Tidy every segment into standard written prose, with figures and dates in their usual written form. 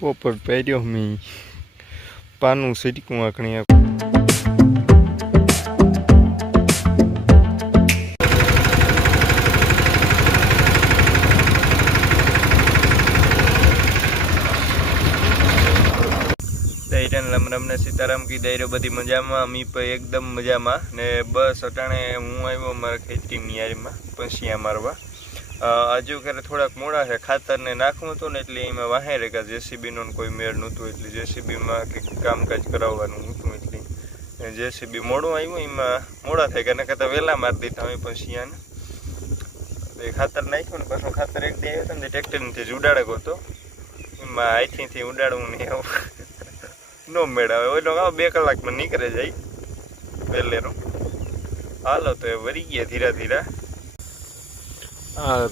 પોપટ પહેર્યો મેં પાનું સીટકું આંકણી દૈરાને લમ રમને સીતારામ કી દૈરો બધી મજામાં અમી પર એકદમ મજામાં ને બસ અટાણે હું આવ્યો મારા ખેતરી મિયારીમાં પંસિયા મારવા હજુ ક્યારે થોડાક મોડા છે ખાતરને નાખવું હતું ને એટલે એમાં વાહે રેગા જેસીબીનો કોઈ મેળ નહોતું એટલે જેસીબીમાં કંઈક કામકાજ કરાવવાનું હતું એટલે જેસીબી મોડું આવ્યું એમાં મોડા થઈ ગયા ને કરતાં વહેલા મારી દીધા અમે પંસિયાને ખાતર નાખ્યું ને પાછું ખાતર એક દે આવ્યો ને ટ્રેક્ટરથી જ ઉડાડે ગયો એમાં આઈથી ઉડાડવું નહીં આવું નો મેળાવે ઓલો 2 કલાકમાં નીકળે જાય પહેલેનો હાલો તો એ વરી ગયા ધીરા ધીરા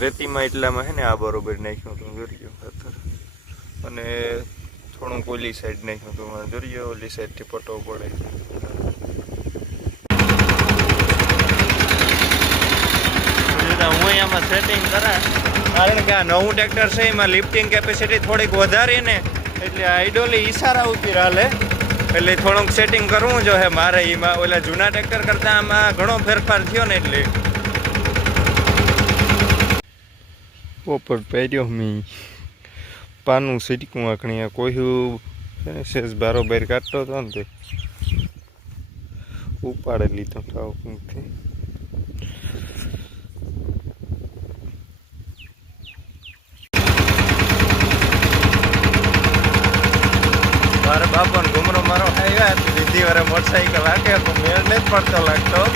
રેતીમાં એટલામાં છે ને આ બરોબર નાખ્યું હતું જોરિયો ખાતર અને થોડુંક ઓલી સાઈડ નાખ્યું હતું જોરિયો ઓલી સાઈડથી પટવો પડે હું અહીંયામાં સેટિંગ કરા કારણ કે આ નવું ટ્રેક્ટર છે એમાં લિફ્ટિંગ કેપેસિટી થોડીક વધારે ને એટલે આઈડોલી ઈશારા ઉપર હાલે એટલે થોડુંક સેટિંગ કરવું જોઈએ મારે એમાં ઓલા જૂના ટ્રેક્ટર કરતાં આમાં ઘણો ફેરફાર થયો ને એટલે પોપટ પહેર્યો મેં પાનું સીટકું આંકણી કોઈ સેસ બારોબાર કાઢતો હતો ને તે ઉપાડે લીધો ટાવકથી મારા બાપાને ઘુમરો મારો આવ્યા દીદી વારે મોટરસાઇકલ હાકે તો મેળ જ પડતો લાગતો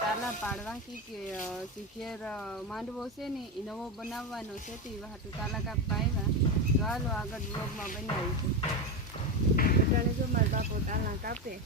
તાલા પાડવા કે શીખેર માંડવો છે ને એ નવો બનાવવાનો છે તે હાટું તાલા કાપવા આવ્યા તો હાલો આગળ બ્લોગમાં બનાવીશું જાણે જો મારા બાપો તાલા કાપે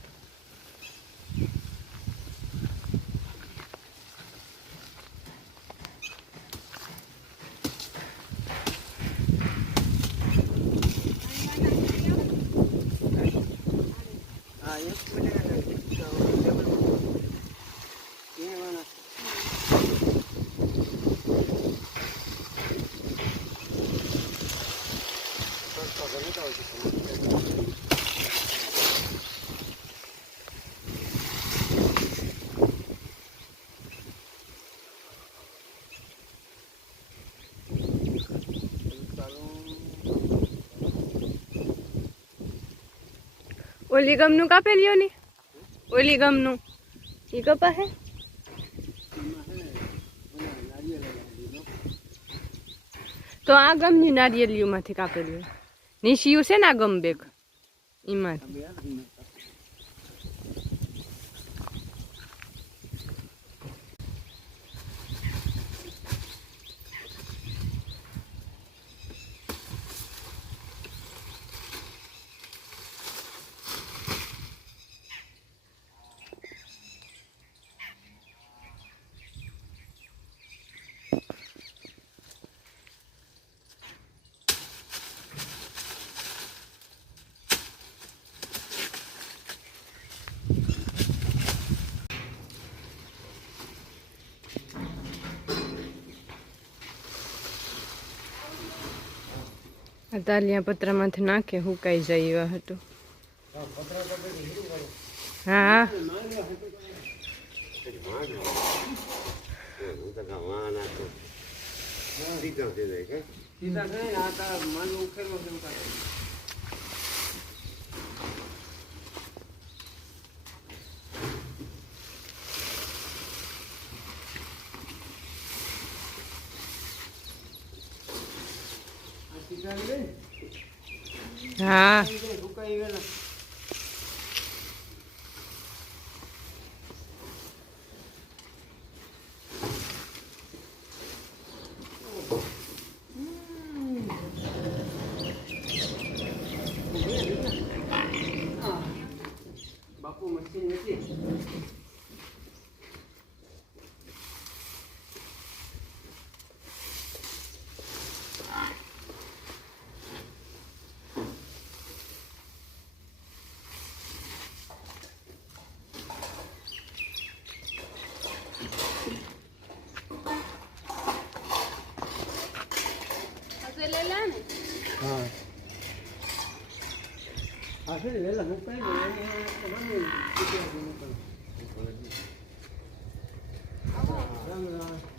ઓલી ગમનું કાપેલ્યો ને ઓલી ગમનું એ કપા હે તો આ ગમની નારિયેલીઓમાંથી કાપેલું નીચિયું છે ને આ ગમ બેગ એમાંથી તાલિયા પતરામાંથી નાખે હુકાઈ જાય એવા હતું હા સીધા થઈ જાય કે સીધા થાય ને આ તાર માંડવો ઉખેરવો છે ઉતારે. આ સીધા આવી જાય ને હા સુકાઈ ગયેલા. બાપુ મશીન નથી. હા આ છે ને વહેલા મુકાઈ ને એની આ તમારું રામ રામ.